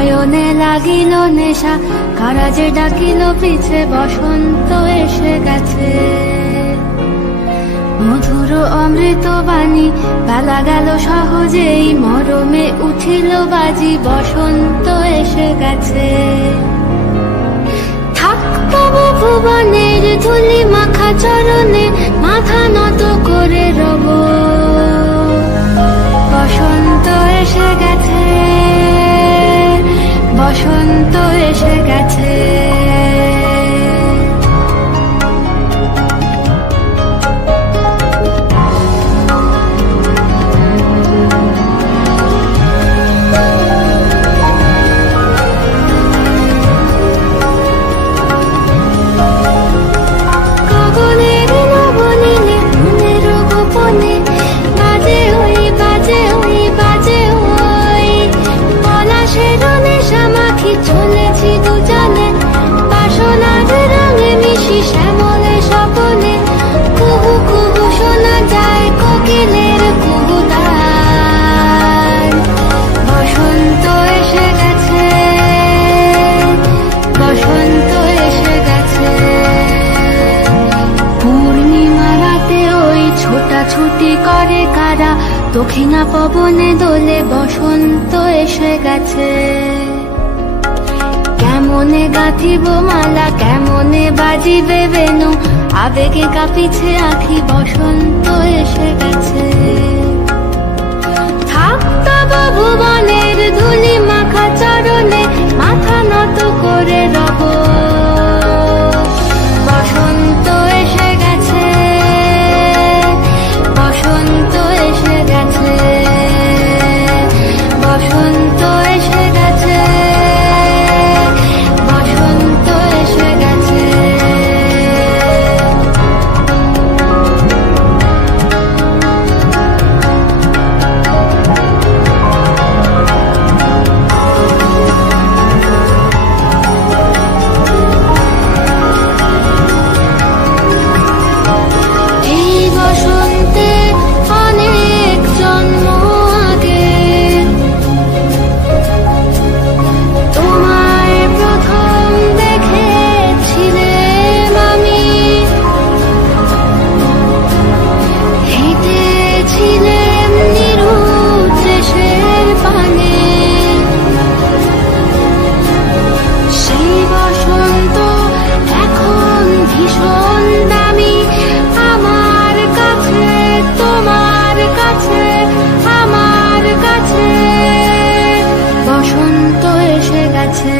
নয়নে লাগিল নেশা, কারা যে ডাকিল পিছে, বসন্ত এসে গেছে। মধুর অমৃত বাণী, বেলা গেল সহজেই, মরমে উঠিল বাজি, বসন্ত এসে গেছে। থাক তবু ভুবনের ধুলি মাখা চরণে, মাথা নত করে রব। বসন্ত এসে গেছে, বসন্ত এসে গেছে। চলেছি দুজনে বাসনার রঙে মিশি, শ্যামলে স্বপনে কুহু কুহু শোনা যায় কোকিলের কুহুতান। বসন্ত এসে গেছে, বসন্ত এসে গেছে। পূর্ণিমা রাতে ওই ছোটাছুটি করে কারা, দক্ষিণা পবনে দোলে, বসন্ত এসে গেছে। কেমনে গাঁথিব মালা, কেমনে বাজিবে বেনু, আবেগে কাঁপিছে আখি, বসন্ত এসে গেছে। থাক তব ভুবনের ধুলি মাখা চরণে, মাথা নত করে রব। বসন্ত এসে গেছে, বসন্ত এসে গেছে, বসন্ত এসে গেছে, বসন্ত এসে গেছে। এই বসন্তে অনেক জন্ম আগে তোমায় প্রথম দেখেছিলাম আমি। হেঁটেছিলাম নিরুদ্ধ দেশের পানে, সেই বসন্ত এখন ভীষণ দামি আমার কাছে, তোমার কাছে, আমার কাছে। বসন্ত এসে গেছে।